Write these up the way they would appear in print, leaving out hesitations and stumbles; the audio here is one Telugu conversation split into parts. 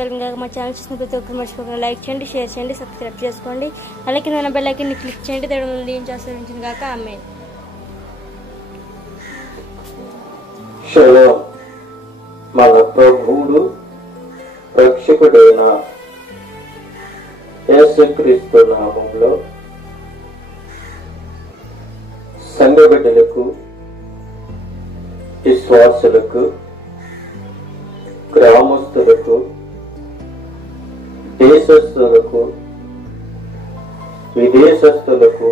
కలిగిన మా ఛానల్ చూసిన ప్రతి ఒక్కరు మర్చిపోకుండా లైక్ చేయండి, షేర్ చేయండి, సబ్స్క్రైబ్ చేసుకోండి. అలాగే కింద బెల్ ఐకాన్ని క్లిక్ చేయండి. దేవుడు ఏం చేస్తాను గాక. ఆమేన్. షలోమ్. మన ప్రభువుడు రక్షకుడైన యేసుక్రీస్తు నామములో సంఘ బిడ్డలకు, విశ్వాసులకు, గ్రామస్తులకు, దేశస్థులకు, విదేశస్థులకు,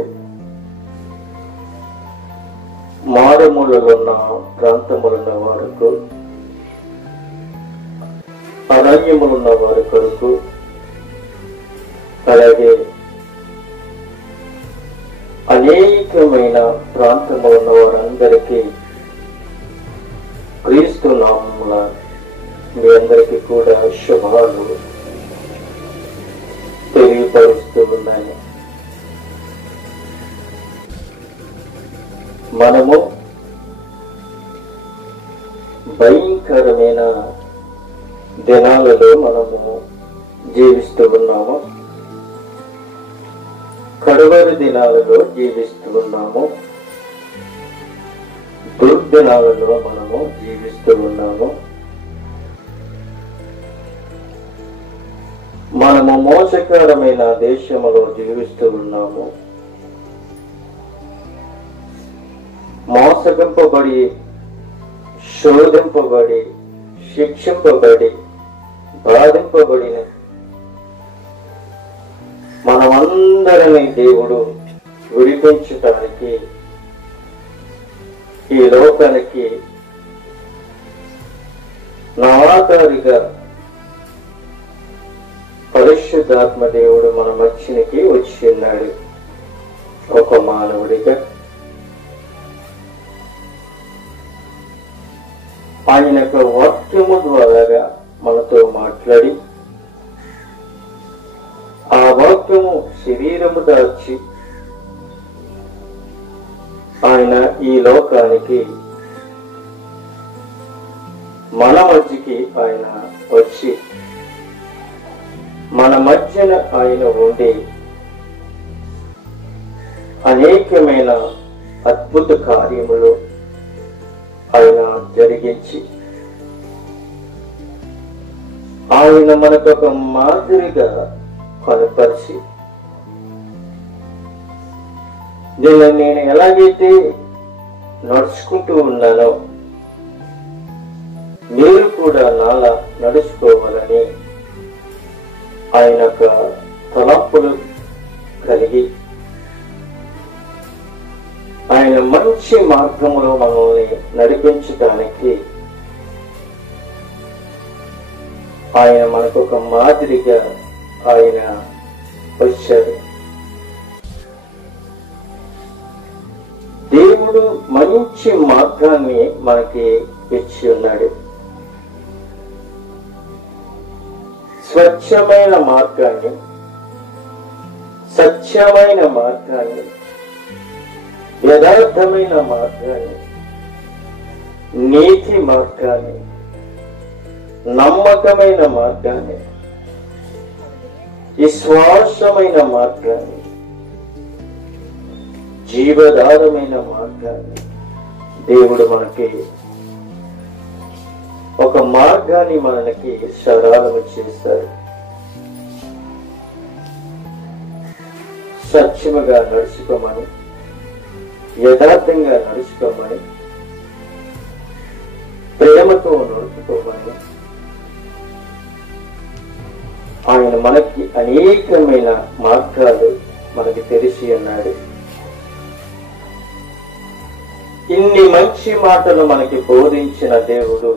మారుమూలలున్న ప్రాంతములున్న వారికి, అరణ్యములున్న వారి కొరకు, అలాగే అనేకమైన ప్రాంతములున్న వారందరికీ క్రీస్తు నామమున మీ అందరికీ కూడా శుభాలు తెలియపరుస్తూ ఉన్నాయి. మనము భయంకరమైన దినాలలో మనము జీవిస్తూ ఉన్నాము. కడవరి దినాలలో జీవిస్తూ ఉన్నాము. దుర్దినాలలో మనము జీవిస్తూ ఉన్నాము. మనము మోసకరమైన దేశంలో జీవిస్తూ ఉన్నాము. మోసగింపబడి, శోధింపబడి, శిక్షింపబడి, బాధింపబడిన మనమందరినీ దేవుడు విడిపించటానికి ఈ లోకానికి నావాకారిగా పరిశుద్ధాత్మ దేవుడు మన మధ్యనికి వచ్చి ఉన్నాడు. ఒక మానవుడిగా ఆయన యొక్క వాక్యము ద్వారా మనతో మాట్లాడి, ఆ వాక్యము శరీరము దాల్చి ఆయన ఈ లోకానికి మన మధ్యకి ఆయన వచ్చి మన మధ్యన ఆయన ఉండి అనేకమైన అద్భుత కార్యములు ఆయన జరిగించి ఆయన మనకు ఒక మాదిరిగా కనపరిచి, నేను ఎలాగైతే నడుచుకుంటూ ఉన్నానో మీరు కూడా నాలా నడుచుకోవాలని ఆయన తలంపులు కలిగి ఆయన మంచి మార్గంలో మనల్ని నడిపించడానికి ఆయన మనకు ఒక మాదిరిగా ఆయన వచ్చాడు. దేవుడు మంచి మార్గాన్ని మనకి ఇచ్చి ఉన్నాడు. స్వచ్ఛమైన మార్గాన్ని, సత్యమైన మార్గాన్ని, యథార్థమైన మార్గాన్ని, నీతి మార్గాన్ని, నమ్మకమైన మార్గాన్ని, విశ్వాసమైన మార్గాన్ని, జీవధారమైన మార్గాన్ని దేవుడు మనకి ఒక మార్గాన్ని మనకి సరళము చేశాడు. సత్యముగా నడుచుకోమని, యథార్థంగా నడుచుకోమని, ప్రేమతో నడుచుకోమని ఆయన మనకి అనేకమైన మార్గాలు మనకి తెలిసి ఉన్నాడు. ఇన్ని మంచి మాటలు మనకి బోధించిన దేవుడు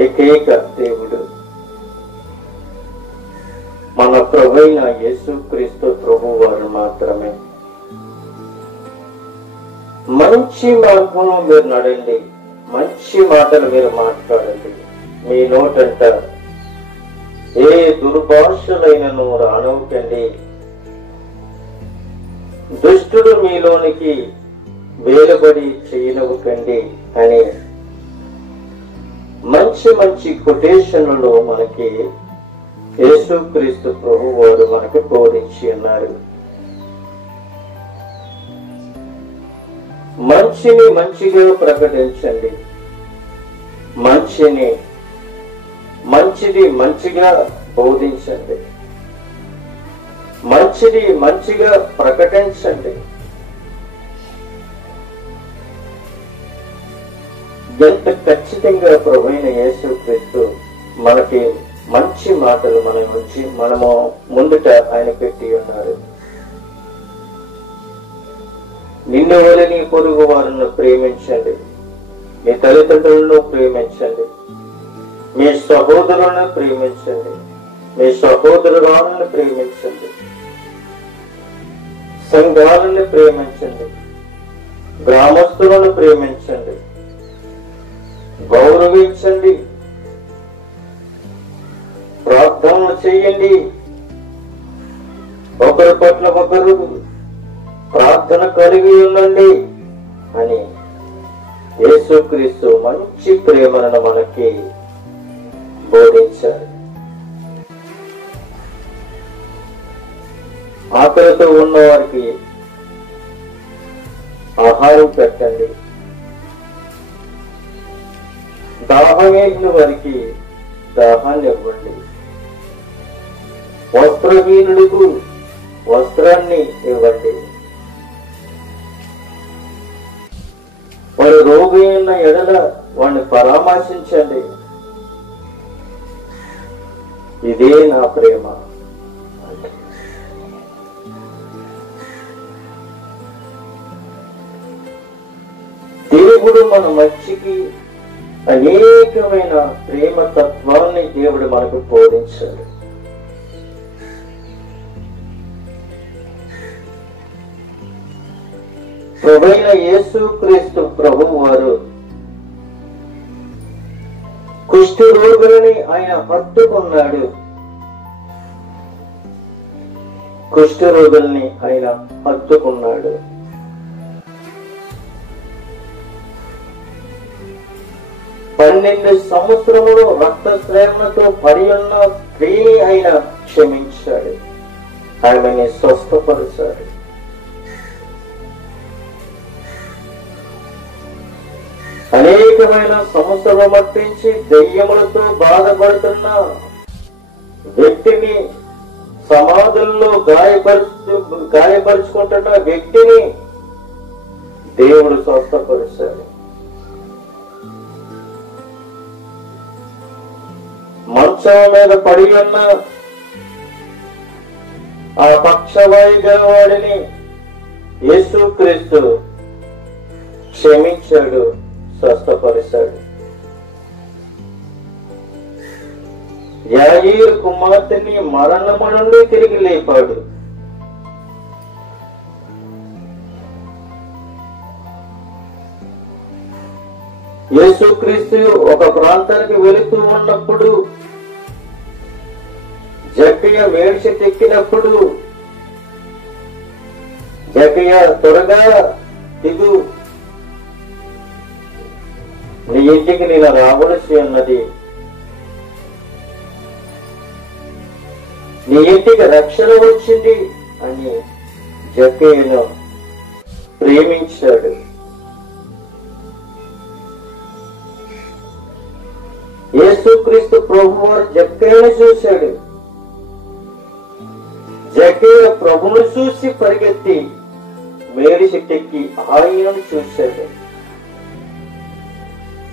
ఏకైక దేవుడు, మన ప్రభువైన యేసుక్రీస్తు ప్రభువు వారు మాత్రమే. మంచి మార్గంలో మీరు నడండి, మంచి మాటలు మీరు మాట్లాడండి. మీ నోటంట ఏ దుర్భాషలైనను రానవ్వకండి. దుష్టుడు మీలోనికి వేలుబడి చేయనివ్వకండి అని మంచి మంచి కొటేషన్లలో మనకి యేసుక్రీస్తు ప్రభు వారు మనకి బోధించి ఉన్నారు. మంచిని మంచిగా ప్రకటించండి, మంచిది మంచిగా బోధించండి, మంచిది మంచిగా ప్రకటించండి. ఎంత ఖచ్చితంగా ప్రభువైన యేసుక్రీస్తు మనకి మంచి మాటలు మనము ముందుట ఆయన పెట్టి ఉన్నారు. నిన్ను వలె నీ పొరుగు వారిని ప్రేమించండి, మీ తల్లిదండ్రులను ప్రేమించండి, మీ సహోదరులను ప్రేమించండి, మీ సహోదరులను ప్రేమించండి, సంఘాలను ప్రేమించండి, గ్రామస్తులను ప్రేమించండి, గౌరవించండి, ప్రార్థనలు చేయండి, ఒకరి పట్ల ఒకరు ప్రార్థన కలిగి ఉండండి అని యేసుక్రీస్తు మంచి ప్రేమను మనకి బోధించారు. ఆకలితో ఉన్న వారికి ఆహారం పెట్టండి, దాహవేసిన వారికి దాహాన్ని ఇవ్వండి, వస్త్రహీనులకు వస్త్రాన్ని ఇవ్వండి, వాడు రోగి ఉన్న ఎడల వాడిని పరామర్శించండి. ఇదే నా ప్రేమ. దేవుడు మన మంచికి అనేకమైన ప్రేమ తత్వాన్ని దేవుడు మనకు బోధించాడు. ప్రభువైన యేసుక్రీస్తు ప్రభువు వారు కుష్ఠ రోగులని ఆయన హత్తుకున్నాడు. కుష్ఠ రోగుల్ని ఆయన హత్తుకున్నాడు. పన్నెండు సంవత్సరములు రక్తస్రావములతో పడి ఉన్న స్త్రీని ఆయన క్షమించాడు, ఆమెని స్వస్థపరిచాడు. అనేకమైన సమస్యలు మట్టించి దెయ్యములతో బాధపడుతున్న వ్యక్తిని, సమాధుల్లో గాయపరుచుకుంటున్న వ్యక్తిని దేవుడు స్వస్థపరిచాడు. మంచం మీద పడి ఉన్న ఆ పక్షవాయు గల వాడిని యేసుక్రీస్తు క్షమించాడు, స్వస్థపరిచాడు. యాయీరు కుమార్తెని మరణము నుండి తిరిగి లేపాడు. యేసుక్రీస్తు ఒక ప్రాంతానికి వెళుతూ ఉన్నప్పుడు జక్కయ్య మేడిసి తెక్కినప్పుడు జక్కయ్య త్వరగా దిగు, నీ ఇంటికి నేను రావలసి ఉన్నది, నీ ఇంటికి రక్షణ వచ్చింది అని జక్కయ్యను ప్రేమించాడు. యేసుక్రీస్తు ప్రభువారు జక్కయ్యను చూశాడు. జక్కయ్య ప్రభువును చూసి పరిగెత్తి మేడి చెట్టెక్కి ఆయనను చూశాడు,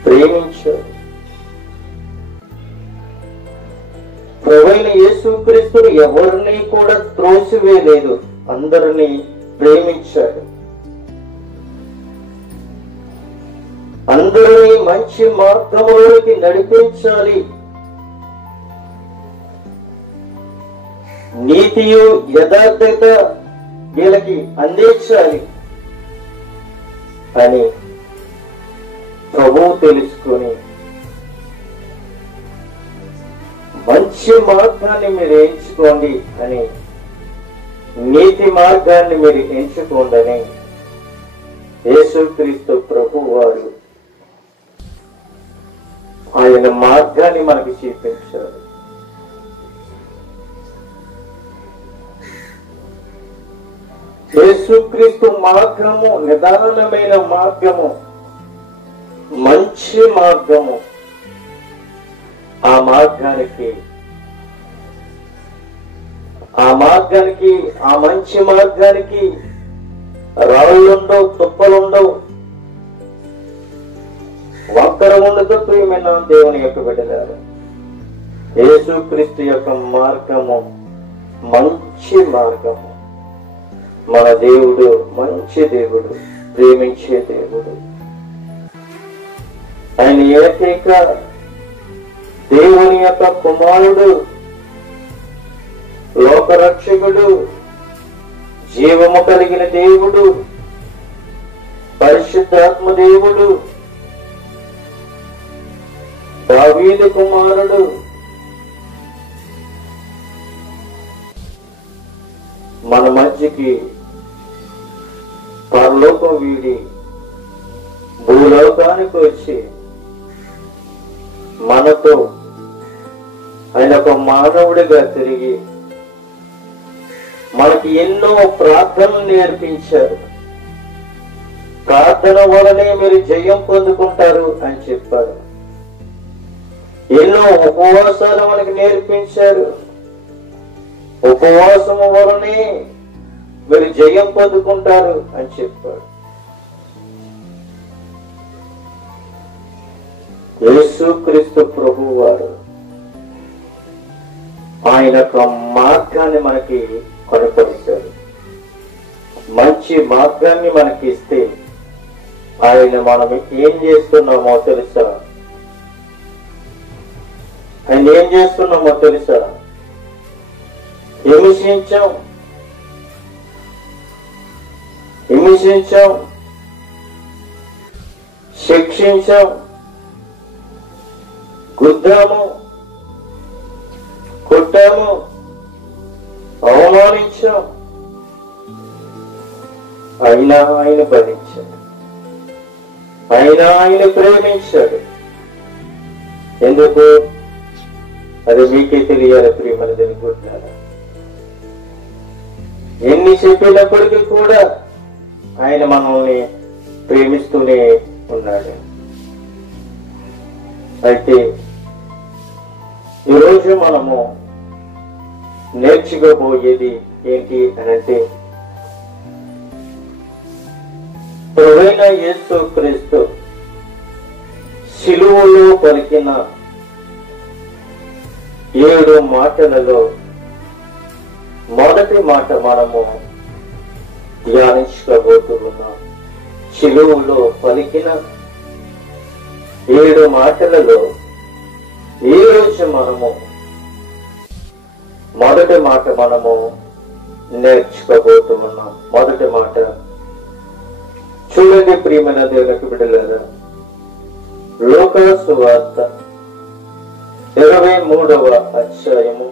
ప్రేమించాడు. ప్రభువైన యేసుక్రీస్తుడు ఎవరిని కూడా త్రోసివేయలేదు, అందరినీ ప్రేమించాడు. అందరినీ మంచి మార్గంలోకి నడిపించాలి, నీతియు యథార్థత వీళ్ళకి అందించాలి అని ప్రభువు తెలుసుకొని మంచి మార్గాన్ని మీరు ఎంచుకోండి అని, నీతి మార్గాన్ని మీరు ఎంచుకోండి అని యేసుక్రీస్తు ప్రభు వారు ఆయన మార్గాన్ని మనకి చూపించాడు. యేసుక్రీస్తు మార్గము నిదానమైన మార్గము, మంచి మార్గము. ఆ మార్గానికి ఆ మంచి మార్గానికి రాళ్ళుండవు, తుప్పలుండవు, వంకర ఉండదు. ప్రియమైన దేవుని యొక్క బిడ్డలారా, యేసుక్రీస్తు యొక్క మార్గము మంచి మార్గము. మన దేవుడు మంచి దేవుడు, ప్రేమించే దేవుడు. ఆయన ఏకైక దేవుని యొక్క కుమారుడు, లోకరక్షకుడు, జీవము కలిగిన దేవుడు, పరిశుద్ధాత్మ దేవుడు, దావీదు కుమారుడు. మన మధ్యకి పరలోకం వీడి భూలోకానికి వచ్చి మనతో ఆయన ఒక మానవుడిగా తిరిగి మనకి ఎన్నో ప్రార్థనలు నేర్పించారు. ప్రార్థన వలనే మీరు జయం పొందుకుంటారు అని చెప్పారు. ఎన్నో ఉపవాసాలు మనకి నేర్పించారు. ఉపవాసము వలనే మీరు జయం పొందుకుంటారు అని చెప్పారు. యేసుక్రీస్తు ప్రభువు వారు ఆయన యొక్క మార్గాన్ని మనకి కనపరిచారు. మంచి మార్గాన్ని మనకి ఇస్తే ఆయన మనం ఏం చేస్తున్నామో తెలుసా? ఆయన ఏం చేస్తున్నామో తెలుసా? హింసించాం, శిక్షించాం, గుద్దాము, కొట్టాము, అవమానించాం. అయినా ఆయన భరించాడు, అయినా ఆయన ప్రేమించాడు. ఎందుకు? అది మీకే తెలియాలి ప్రియమని తెలుసుకుంటున్నారా? ఎన్ని చెప్పినప్పటికీ కూడా ఆయన మనల్ని ప్రేమిస్తూనే ఉన్నాడు. అయితే ఈరోజు మనము నేర్చుకోబోయేది ఏంటి అనంటే, ప్రభువైన యేసుక్రీస్తు శిలువలో పలికిన 7 మాటలలో మొదటి మాట మనము ధ్యానించుకోబోతున్నాం. శిలువలో పలికిన 7 మాటలలో ఈ రోజు మనము మొదటి మాట మనము నేర్చుకోబోతున్నాం. మొదటి మాట చూడండి ప్రియమైన దేవునికి బిడ్డలారా, లూకా సువార్త 23వ అధ్యాయము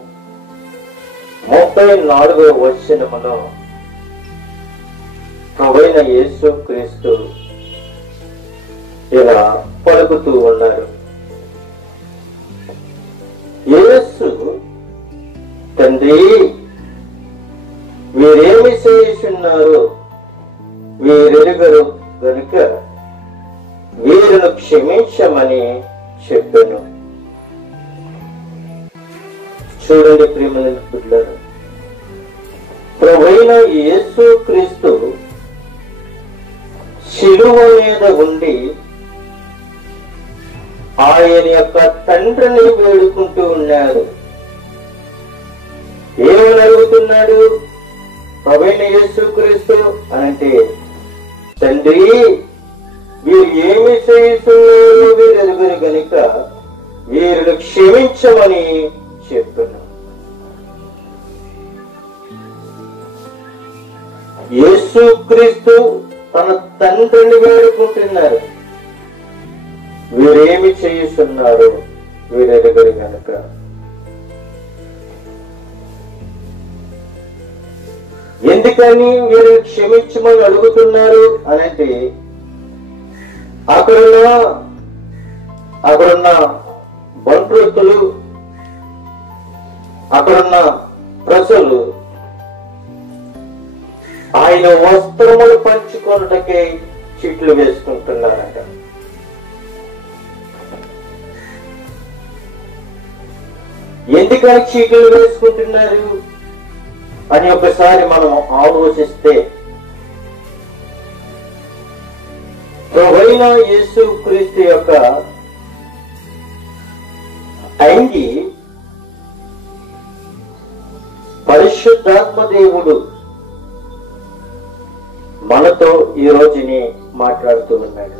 34వ వచనములో ప్రభువైన యేసుక్రీస్తు ఇలా పలుకుతూ ఉన్నారు. యేసు, తండ్రి, వీరేమి చేయుచున్నారో వీరెరుగరు గనుక వీరును క్షమించమని చెప్పాను. చూడండి ప్రియమైన బిడ్డలారా, ప్రభువైన యేసుక్రీస్తు శిలువ మీద ఉండి ఆయన యొక్క తండ్రిని వేడుకుంటూ ఉన్నాడు. ఏమని అడుగుతున్నాడు ప్రభువైన యేసుక్రీస్తు అనంటే, తండ్రి, వీరు ఏమి చేస్తున్నారో వీరెరుగరు గనుక వీరిని క్షమించమని చెప్తున్నాడు. యేసుక్రీస్తు తన తండ్రిని వేడుకుంటున్నారు. వీరేమి చేస్తున్నారు వీరెరుగరు గనుక. ఎందుకని వీరు క్షమించమని అడుగుతున్నారు అనంటే, అక్కడున్న బంట్రోతులు, అక్కడున్న ప్రజలు ఆయన వస్త్రములు పంచుకొనుటకే చీట్లు వేసుకుంటున్నారట. ఎందుకని చీట్లు వేసుకుంటున్నారు అని ఒకసారి మనం ఆలోచిస్తే, ప్రభువైన యేసుక్రీస్తు యొక్క అంగి పరిశుద్ధాత్మ దేవుడు మనతో ఈ రోజుని మాట్లాడుతూ ఉన్నాడు.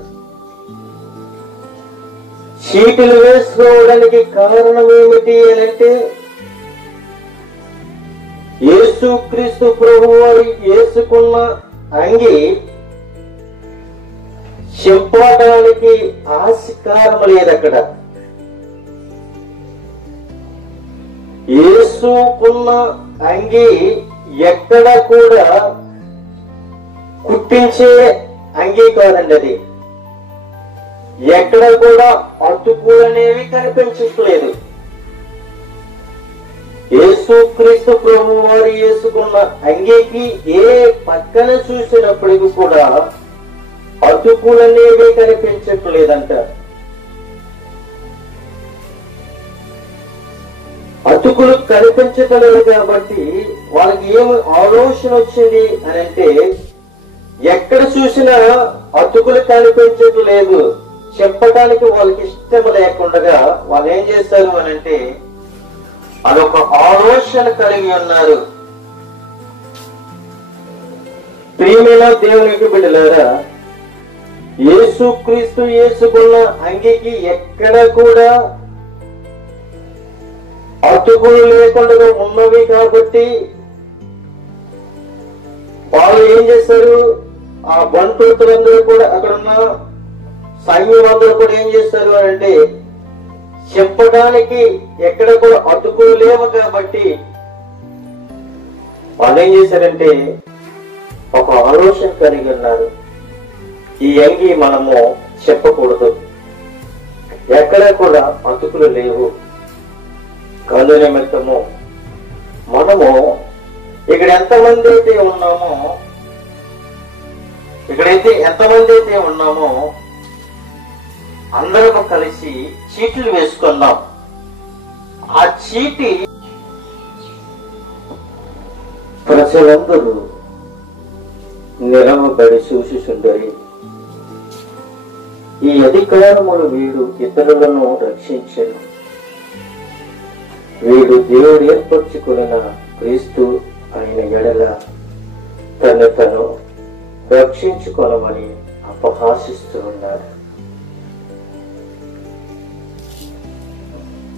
చీటీలు వేసుకోవడానికి కారణం ఏమిటి అంటే, యేసుక్రీస్తు ప్రభువు వారు వేసుకున్న అంగి చింపడానికి ఆస్కారం లేదు. అక్కడ యేసుకున్న అంగి ఎక్కడ కూడా కుట్టించే అంగీ కాదండి. అది ఎక్కడ కూడా అతుకులు అనేవి కనిపించట్లేదు. యేసుక్రీస్తు ప్రభు వారు వేసుకున్న అంగీకి ఏ పక్కన చూసినప్పటికీ కూడా అతుకులు అనేవి కనిపించట్లేదంట. అతుకులు కనిపించట్లేదు కాబట్టి వాళ్ళకి ఏమి ఆలోచన వచ్చింది అని అంటే, ఎక్కడ చూసినా అతుకులు కనిపించట్లేదు చెప్పడానికి వాళ్ళకి ఇష్టం లేకుండా వాళ్ళు ఏం చేస్తారు అని అంటే, అదొక ఆలోచన కలిగి ఉన్నారు. ప్రియమైన దేవునికి బిడ్డలారా, యేసుక్రీస్తు వేసుకున్న అంగికి ఎక్కడ కూడా అతుకులు లేకుండా ఉన్నవి కాబట్టి వాళ్ళు ఏం చేస్తారు, ఆ బంటూతులందరూ కూడా, అక్కడున్న సైన్యం అందరూ కూడా ఏం చేస్తారు అని అంటే, చెప్పడానికి ఎక్కడ కూడా అతుకులు లేవు కాబట్టి వాళ్ళు ఏం చేశారంటే ఒక ఆలోచన కలిగి ఉన్నారు. ఈ అంగి మనము చెప్పకూడదు, ఎక్కడ కూడా అతుకులు లేవు, కళ్ళు నిమిత్తము మనము ఇక్కడ ఎంతమంది అయితే ఉన్నామో అందరము కలిసి చీట్లు వేసుకున్నాం. ఆ చీటి ప్రజలందరూ నిలవబడి చూసుచుండరి. ఈ అధికారములు వీడు ఇతరులను రక్షించను. వీడు దేవుడు ఏర్పరచుకున్న క్రీస్తు ఆయన ఎడల తను రక్షించుకొనమని అపహాసిస్తూ ఉన్నారు.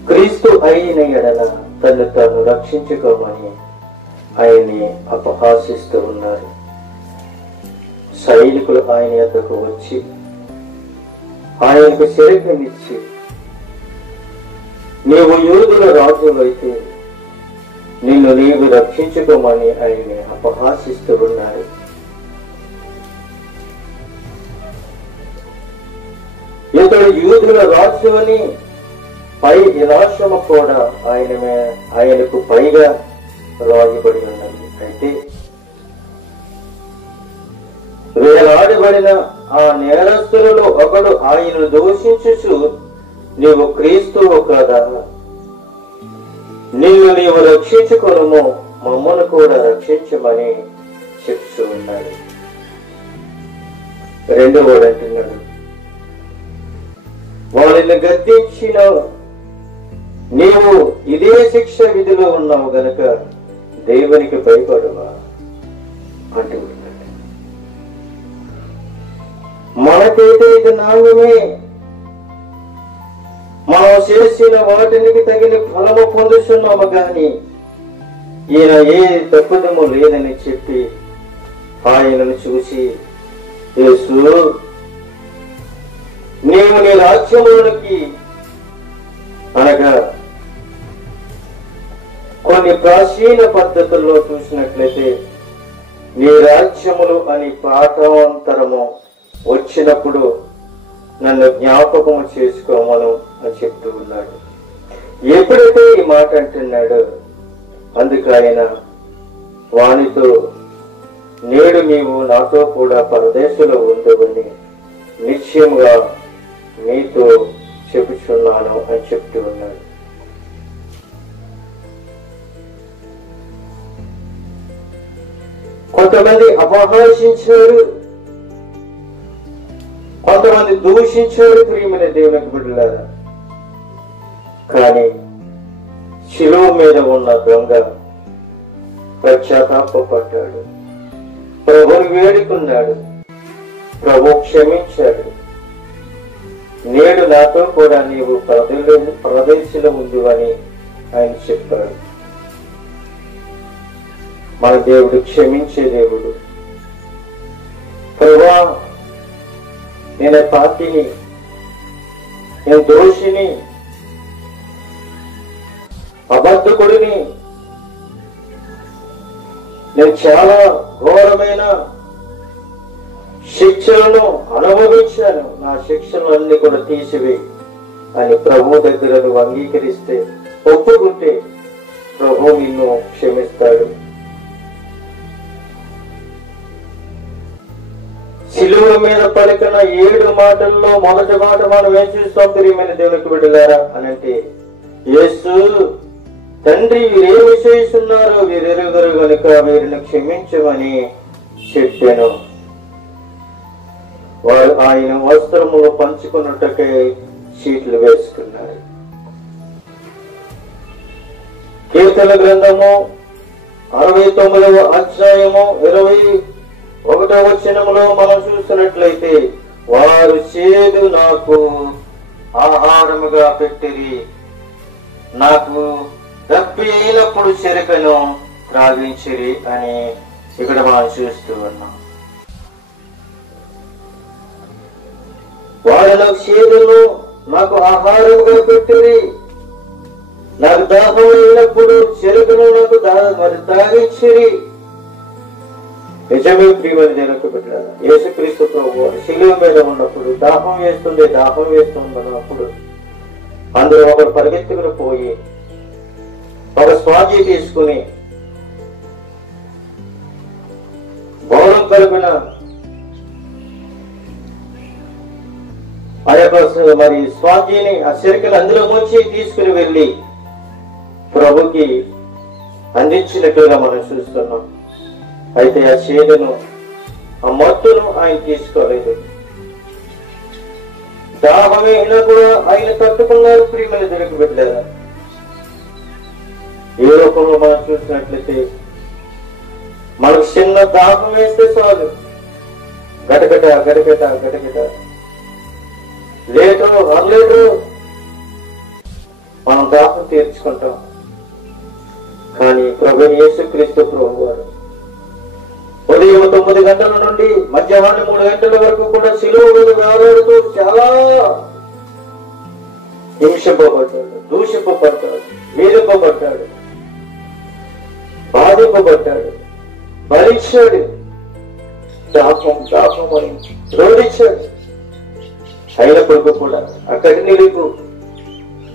క్రీస్తు అయిన ఎడల తను రక్షించుకోమని ఆయన్ని అపహాసిస్తూ ఉన్నారు. సైనికులు ఆయన యొద్దకు వచ్చి ఆయనకు శరీరమిచ్చి, నీవు యూదుల రాజు అయితే నీవు రక్షించుకోమని ఆయన్ని అపహాసిస్తూ ఉన్నారు. ఇతడు యూదుల రాజు అని పై విలాసము కూడా ఆయనకు పైగా రాయబడి ఉన్నది. అయితే వేలాడబడిన ఆ నేరస్తులలో ఒకడు ఆయనను దూషించుచు, నీవు క్రీస్తువు కదా, నీవు రక్షించుకొనుము, మమ్మను కూడా రక్షించమని చెప్తూ ఉన్నాడు. రెండవడు అంటున్నాడు, వాళ్ళని గద్దించిన నీవు ఇదే శిక్ష విధిలో ఉన్నావు గనక దేవునికి భయపడవా అంటూ ఉన్నాడు. మనకైతే ఇది నాంగమే, మనం చేసిన వాటికి తగిన ఫలము పొందుతున్నాము గాని ఈయన ఏ తప్పుదము లేదని చెప్పి ఆయనను చూసి, యేసు నీవు నీ రాజ్యములోనికి, అనగా కొన్ని ప్రాచీన పద్ధతుల్లో చూసినట్లయితే నీ రాజ్యములు అని పాఠాంతరము వచ్చినప్పుడు నన్ను జ్ఞాపకం చేసుకోమను అని చెప్తూ ఉన్నాడు. ఎప్పుడైతే ఈ మాట అంటున్నాడో అందుకు ఆయన వానితో, నేడు నీవు నాతో కూడా పరదేశంలో ఉండవని నిశ్చయముగా నీతో చెబుచున్నాను అని చెప్తూ ఉన్నాడు. కొంతమంది అపహాసించారు, కొంతమంది దూషించారు ప్రియమైన దేవునికి బిడ్డలారా. కానీ శిలువ మీద ఉన్న దొంగ పశ్చాత్తాపపడ్డాడు, ప్రభువుని వేడుకున్నాడు, ప్రభు క్షమించాడు. నేడు నాతో కూడా నీవు పరదేశంలో ఉంది అని ఆయన చెప్పాడు. మన దేవుడు క్షమించే దేవుడు. ప్రభువా, నేను పాపిని, నేను దోషిని, అబద్ధకుడిని, నేను చాలా ఘోరమైన శిక్షలను అనుభవించాను, నా శిక్షలన్నీ కూడా తీసివేయి అని ప్రభు దగ్గర నువ్వు అంగీకరిస్తే, ఒప్పుకుంటే ప్రభు నిన్ను క్షమిస్తాడు. శిలువ మీద పలికిన 7 మాటల్లో మొదటి మాట మనం ఏం చూస్తాం ప్రియమైన దేవునికి బిడ్డలారా అని అంటే, యేసు తండ్రి వీరేమి చేస్తున్నారో వీరెరుగురు గనుక వీరిని క్షమించమని చెప్పాను. వారు ఆయన వస్త్రములు పంచుకున్నట్టుకై చీట్లు వేసుకున్నారు. కీర్తన గ్రంథము 69వ అధ్యాయము 21వ వచనములో మనం చూసినట్లయితే, వారు చేదు నాకు ఆహారముగా పెట్టిరి, నాకు దప్పి అయినప్పుడు చెరకను త్రాగించిరి అని ఇక్కడ మనం చూస్తూ ఉన్నాం. వారు నాకు చేదును నాకు ఆహారముగా పెట్టిరి, నాకు దాహం అయినప్పుడు చెరకను నాకు మరి త్రాగించిరి. నిజమే ప్రియమైన దేవునికి బిడ్డలారా, యేసుక్రీస్తు ప్రభువు శిలువ మీద ఉన్నప్పుడు దాహం వేస్తున్నప్పుడు అందులో ఒకరు పరిగెత్తుకుని పోయి ఒక స్పాంజీ తీసుకుని బౌలం కలిపిన ఆ యొక్క మరి స్పాంజీని ఆ చెరికలు అందులో ముంచి తీసుకుని వెళ్ళి ప్రభుకి అందించినట్టుగా మనం చూస్తున్నాం. అయితే ఆ చేదును, ఆ మత్తును ఆయన తీసుకోలేదు. దాహమే అయినా కూడా ఆయన తట్టుకున్నారు ప్రియమైన దేవునికి బిడ్డలారా. ఏ రూపంలో మనం చూసినట్లయితే మనకు చిన్న దాహం వేస్తే చాలు, గటగట గటగట గటగట లీటరు 1 లీటరు మనం దాహం తీర్చుకుంటాం. కానీ ప్రభువైన యేసుక్రీస్తు ప్రభువు వారు ఉదయం 9 గంటల నుండి మధ్యాహ్నం 3 గంటల వరకు కూడా శిలువ మీద వేలాడుతూ చాలా హింసింపబడ్డాడు, దూషింపబడ్డాడు, వేధింపబడ్డాడు, బాధింపబడ్డాడు, భరించాడు, దాహం అని రోధించాడు. అయినప్పటికీ కూడా అక్కడి నీకు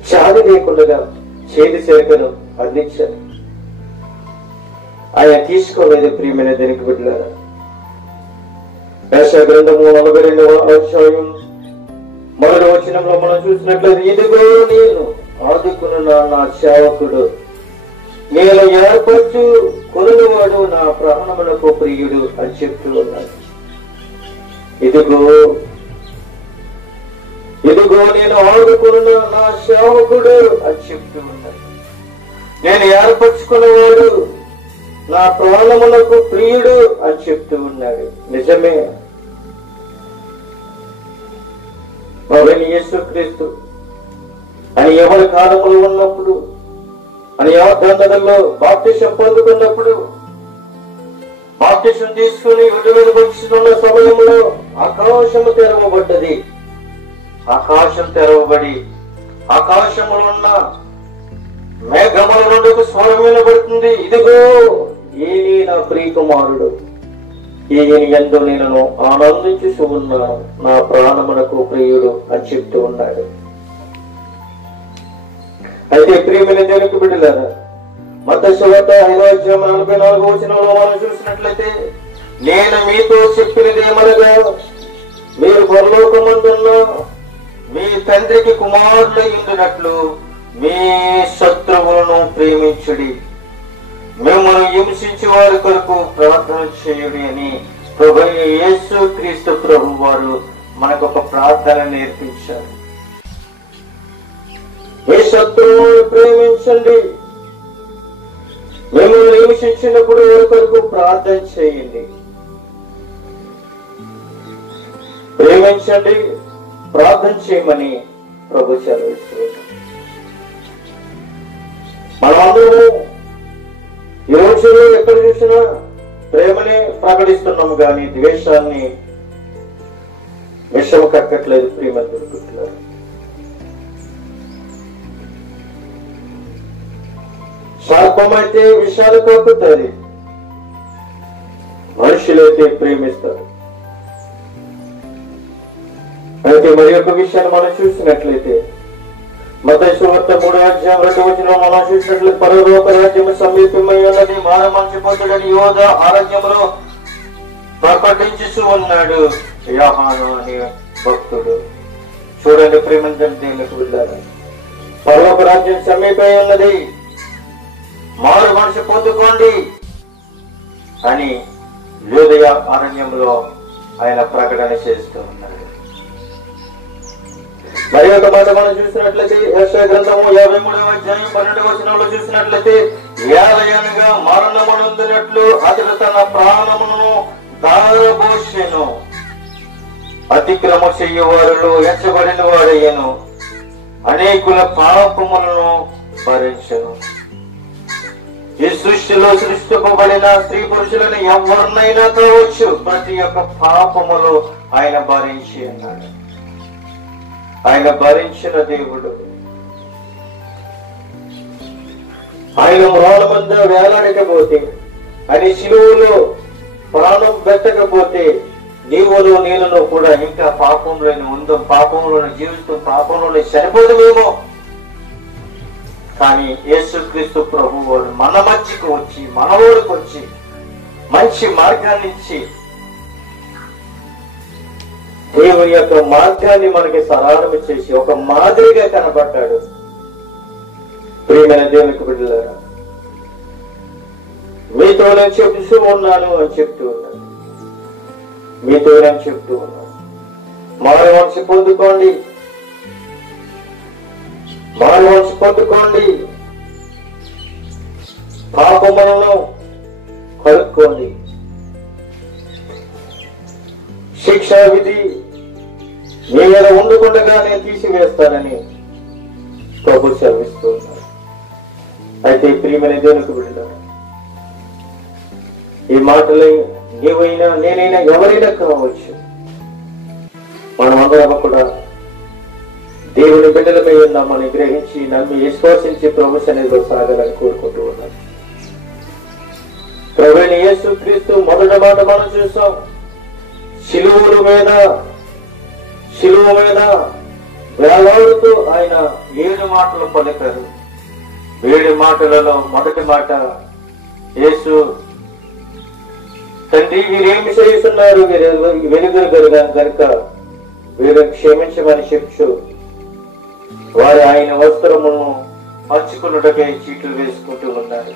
చాలి లేకుండా చేతి చెరకను అందించాడు. ఆయన తీసుకోలేదు ప్రియమైన దేవునికి బిడ్డలారా. యెషయా గ్రంథము 42వ అధ్యాయం 1వ వచనంలో మనం చూసినట్లయితే, ఇదిగో నేను ఆదుకున్న నా సేవకుడు, నేను ఏర్పరచు కొనువాడు, నా ప్రాణములకు ప్రియుడు అని చెప్తూ ఉన్నాడు. ఇదిగో నేను ఆదుకున్న నా సేవకుడు అని చెప్తూ ఉన్నాడు. నేను ఏర్పరచుకున్నవాడు, నా ప్రాణములకు ప్రియుడు అని చెప్తూ ఉన్నాడు. నిజమే, ప్రభువైన యేసుక్రీస్తు అని ఎవరి కాలంలో ఉన్నప్పుడు, అని యోర్దానులో బాప్తిసం పొందుకున్నప్పుడు, బాప్తిసం తీసుకుని విడుదల పరుచుతున్న సమయంలో ఆకాశము తెరవబడ్డది. ఆకాశం తెరవబడి ఆకాశములో ఉన్న మేఘముల నుండి ఒక స్వరం వినబడుతుంది, ఇదిగో ఈయన నా ప్రియకుమారుడు, ఈయన యందు నేను ఆనందించుచు ఉన్నాను, నా ప్రాణమునకు ప్రియుడు అని చెప్తూ ఉన్నాడు. అయితే ప్రియమైన దేవునికి బిడ్డలారా, మత్తయి సువార్త 5:44 మనం చూసినట్లయితే, నేను మీతో చెప్పినది ఏమనగా, మీరు పరలోకమందున్న మీ తండ్రికి కుమారులై ఉండినట్లు మీ శత్రువులను ప్రేమించుడి, మిమ్మల్ని హింసించే వారి కొరకు ప్రార్థన చేయుడి అని ప్రభువైన యేసు క్రీస్తు ప్రభు వారు మనకు ఒక ప్రార్థన నేర్పించారు. మీ శత్రువులను ప్రేమించండి, మిమ్మల్ని హింసించినప్పుడు వారి కొరకు ప్రార్థన చేయండి. ప్రేమించండి, ప్రార్థన చేయమని ప్రభు సెలవిస్తున్నారు. మనమందరము ఈ రోజుల్లో ఎక్కడ చూసినా ప్రేమనే ప్రకటిస్తున్నాము, కానీ ద్వేషాన్ని విషం కక్కట్లేదు. ప్రేమను దొరుకుతున్నారు. శాపమైతే విషయాలు కక్కుతుంది, మనుషులైతే ప్రేమిస్తారు. అయితే మరి ఒక విషయాన్ని మనం చూసినట్లయితే, మత్తయి సువార్త 3:2 మనం చూసినట్లయితే, పరలోక రాజ్యము సమీపమై ఉన్నది, మానమనిషిపోతాడని యోధ ఆరోగ్యంలో ప్రకటించుతూ ఉన్నాడు యోహాను అనే భక్తుడు. చూడండి ప్రేమంతం దేవునికి వెళ్ళాలి. పరలోక రాజ్యం సమీపమై ఉన్నది, మారు మనిషి పొందుకోండి అని యోదయ అరణ్యంలో ఆయన ప్రకటన చేస్తూ ఉన్నాడు. మరి ఒక మాట మనం చూసినట్లయితే, యెషయా గ్రంథము 53:12 చూసినట్లయితే, ఏలయనగా మరణమునందునట్లు అతడు తన ప్రాణమును దారబోసెను, అతిక్రమ చెయ్యువారిలో ఎంచబడిన వాడయ్యను, అనేకుల పాపములను భరించెను. ఈ సృష్టిలో సృష్టింపబడిన స్త్రీ పురుషులను ఎవరినైనా కావచ్చు, ప్రతి ఒక్క పాపములు ఆయన భరించి అన్నాడు. ఆయన భరించిన దేవుడు. ఆయన మ్రాల మధ్య వేలాడకపోతే, ఆయన శిలువలో ప్రాణం పెట్టకపోతే, నీవును నేనును కూడా ఇంకా పాపంలోనే ఉందాం, పాపంలోనే జీవిస్తాం, పాపంలోనే చనిపోదుమేమో. కానీ యేసుక్రీస్తు ప్రభు వారు మన మధ్యకు వచ్చి, మన ఊరికి వచ్చి, మంచి మార్గాన్ని ఇచ్చి, దేవుని యొక్క మార్గాన్ని మనకి సరళం చేసి ఒక మాదిరిగా కనబడ్డాడు. ప్రియమైన దేవునికి బిడ్డలారా, మీతో నేను చెప్తూ ఉన్నాను అని చెప్తూ ఉన్నాను, మీతో నేను చెప్తూ ఉన్నాను. మారు మనసు పొందుకోండి, మారు మనసు పొందుకోండి, పాపములను కలుపుకోండి, శిక్షా విధి మీ మీద ఉండకుండా నేను తీసివేస్తానని ప్రభు సెలవిస్తూ ఉన్నారు. అయితే ప్రియమైన దేవునికి బిడ్డలారా, ఈ మాటలు నీవైనా నేనైనా ఎవరైనా కావచ్చు, మనమందరం కూడా దేవుని బిడ్డలపై ఉన్నామని గ్రహించి నమ్మి విశ్వాసించి ప్రభు సన్నిధిలో సాగాలని కోరుకుంటూ ఉన్నాం. ప్రభువైన యేసుక్రీస్తు మొదటి మాట మనం చూసాం, శిలువ మీద వేలాడుతూ ఆయన 7 మాటలు పలికారు. 7 మాటలలో మొదటి మాట, యేసు తండ్రి వీరేమి చేస్తున్నారు, వెలుగురు కనుక వీరిని క్షమించమని చెప్పు. వారు ఆయన వస్త్రమును పంచుకున్నటకై చీట్లు వేసుకుంటూ ఉన్నారు.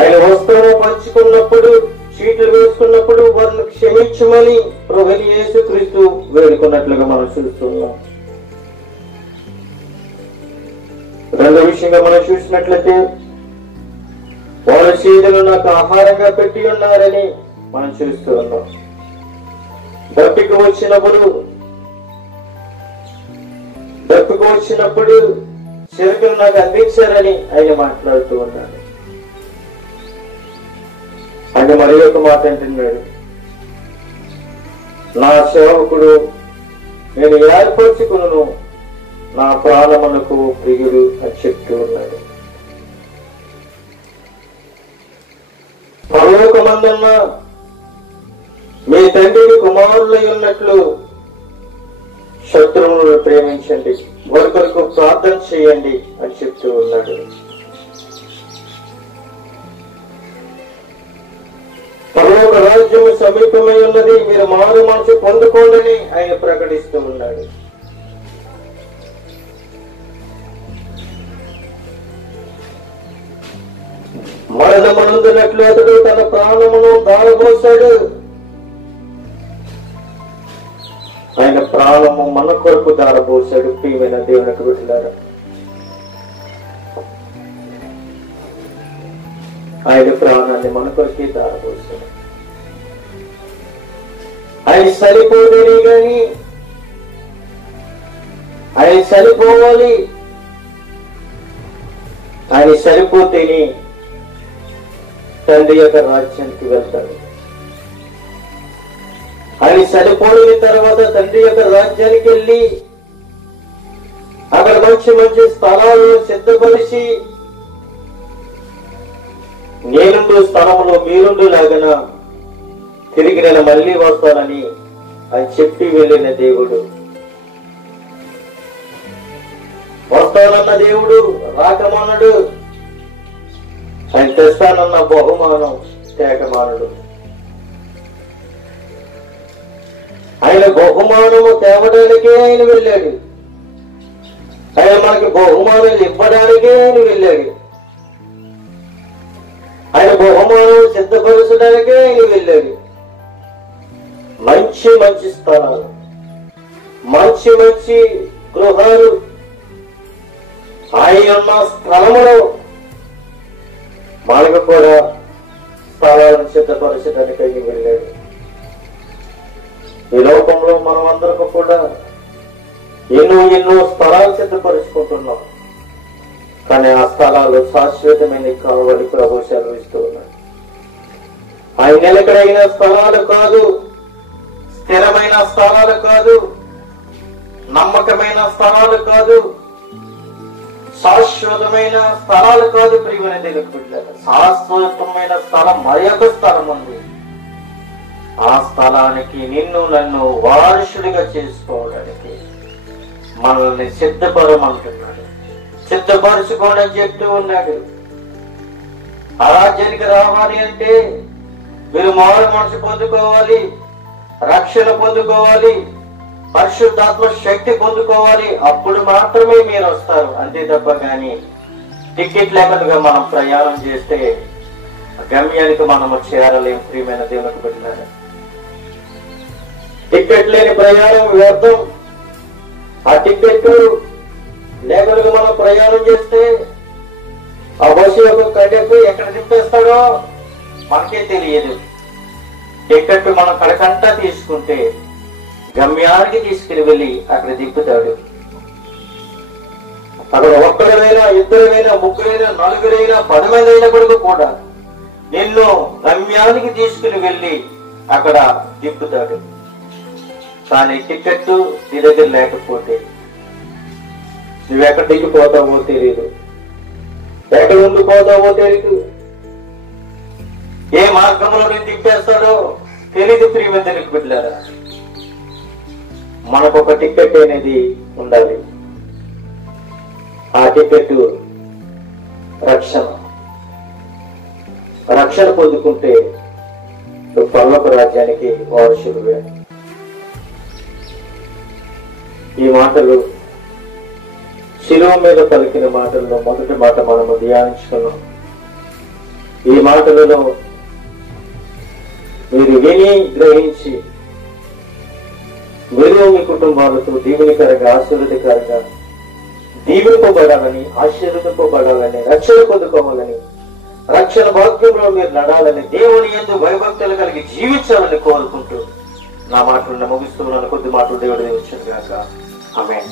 ఆయన వస్త్రము పంచుకున్నప్పుడు, చీట్లు వేసుకున్నప్పుడు వారిని క్షమించమని ప్రభువైన యేసుక్రీస్తు వేడుకున్నట్లుగా మనం చూస్తున్నాం. రెండో విషయంగా మనం చూసినట్లయితే, వాళ్ళ చేతులు నాకు ఆహారంగా పెట్టి ఉన్నారని మనం చూస్తూ ఉన్నాం. దప్పిక వచ్చినప్పుడు చెరుకులు నాకు అందించారని ఆయన మాట్లాడుతూ ఉన్నాడు. ఆయన మరి ఒక మాట అంటున్నాడు, నా సేవకుడు నేను ఏర్పరచుకును, నా ప్రాణమునకు ప్రియుడు అని చెప్తూ ఉన్నాడు. పరలోకమందున్న మీ తండ్రిని కుమారులై ఉన్నట్లు శత్రువులను ప్రేమించండి, వారి కొరకు ప్రార్థన చేయండి అని చెప్తూ ఉన్నాడు. పరలోక రాజ్యం సమీపమై ఉన్నది, మీరు మారు మనసు పొందుకోండి ఆయన ప్రకటిస్తూ ఉన్నాడు. మరణమనందునట్లు అతడు తన ప్రాణమును దారబోసాడు. ఆయన ప్రాణము మన కొరకు దారబోసాడు. ప్రియమైన దేవునికి బిడ్డలారా, ఆయన ప్రాణాన్ని మన కొరకే దారబోసాడు. ఆయన సరిపోదేనే గాని ఆయన సరిపోవాలి. ఆయన సరిపోతేనే తండ్రి యొక్క రాజ్యానికి వెళ్తాడు. ఆయన సరిపోయిన తర్వాత తండ్రి యొక్క రాజ్యానికి వెళ్ళి అక్కడ మంచి మంచి స్థలాలను సిద్ధపరిచి నేనుండు స్థలంలో మీరుండు లాగన తిరిగి నేను మళ్ళీ వస్తానని ఆయన చెప్పి వెళ్ళిన దేవుడు, వస్తానన్న దేవుడు రాకమానడు. ఆయన తెస్తానన్న బహుమానం తేకమానడు. ఆయన బహుమానము తేవడానికే ఆయన వెళ్ళాడు. ఆయన మనకి బహుమానాలు ఇవ్వడానికే ఆయన వెళ్ళాడు. ఆయన బహుమానం సిద్ధపరచడానికే ఆయన వెళ్ళాడు. మంచి మంచి స్థలాలు, మంచి మంచి గృహాలు, ఆయన ఉన్న స్థలములో మనకు కూడా స్థలాలను సిద్ధపరచడానికి ఆయన వెళ్ళాడు. ఈ లోకంలో మనం అందరికీ కూడా ఎన్నో స్థలాలు సిద్ధపరుచుకుంటున్నాం. కానీ ఆ స్థలాలు శాశ్వతమైన కావాలి ప్రభు సెలవిస్తూ ఉన్నాడు. ఆయన నిలకడైన స్థలాలు కాదు, స్థిరమైన స్థలాలు కాదు, నమ్మకమైన స్థలాలు కాదు, శాశ్వతమైన స్థలాలు కాదు. ప్రియమైన దేవునికి బిడ్డలారా, శాశ్వతమైన స్థలం మరొక స్థలం ఉంది. ఆ స్థలానికి నిన్ను నన్ను వారసుడిగా చేసుకోవడానికి మనల్ని సిద్ధపడమంటున్నాడు. సిద్ధపరచుకోండి అని చెప్తూ ఉన్నాడు. ఆ రాజ్యానికి రావాలి అంటే మీరు మారు మనసు పొందుకోవాలి, రక్షణ పొందుకోవాలి, పరిశుద్ధాత్మ శక్తి పొందుకోవాలి. అప్పుడు మాత్రమే మీరు వస్తారు. అంతే తప్ప కానీ టికెట్ లేకుండా మనం ప్రయాణం చేస్తే గమ్యానికి మనము చేరలేం. ప్రియమైన దేవునికి బిడ్డలారా, టికెట్ లేని ప్రయాణం వ్యర్థం. ఆ టికెట్ లేకుండా మనం ప్రయాణం చేస్తే ఆ బస్సు యొక్క కండక్టర్ ఎక్కడ దింపేస్తాడో మనకే తెలియదు. టికెట్ మనం కడకంటా తీసుకుంటే గమ్యానికి తీసుకుని వెళ్ళి అక్కడ దింపుతాడు. అక్కడ ఒక్కడైనా, ఇద్దరైనా, ముగ్గురైనా, నలుగురైనా, 10 మంది అయినప్పటికీ కూడా నిన్ను గమ్యానికి తీసుకుని వెళ్ళి అక్కడ దింపుతాడు. కానీ టికెట్ నీ దగ్గర లేకపోతే నువ్వెక్కడ దిగిపోతావో తెలియదు, ఎక్కడ ఉండిపోతావో తెలియదు, ఏ మార్గంలో నేను దింపేస్తాడో తెలియదు. ప్రియమంతునికి బిడ్డలారా, మనకు ఒక టికెట్ అనేది ఉండాలి. ఆ టికెట్ రక్షణ. రక్షణ పొందుకుంటే నువ్వు పరలోక రాజ్యానికి వారసుడివే. ఈ మాటలు శిలువ మీద పలికిన మాటల్లో మొదటి మాట మనము ధ్యానించుకున్నాం. ఈ మాటలలో మీరు విని గ్రహించి మీరు మీ కుటుంబాలతో దీవెనకరంగా, ఆశీర్వదకరంగా దీవింపబడాలని, ఆశీర్వదింపబడాలని, రక్షణ పొందుకోవాలని, రక్షణ భాగ్యంలో మీరు నడాలని, దేవుని యందు భయభక్తులు కలిగి జీవించాలని కోరుకుంటూ నా మాటలను ముగిస్తున్నాను. కొద్ది మాటలు దేవుడు దీవించును గాక. ఆమేన్.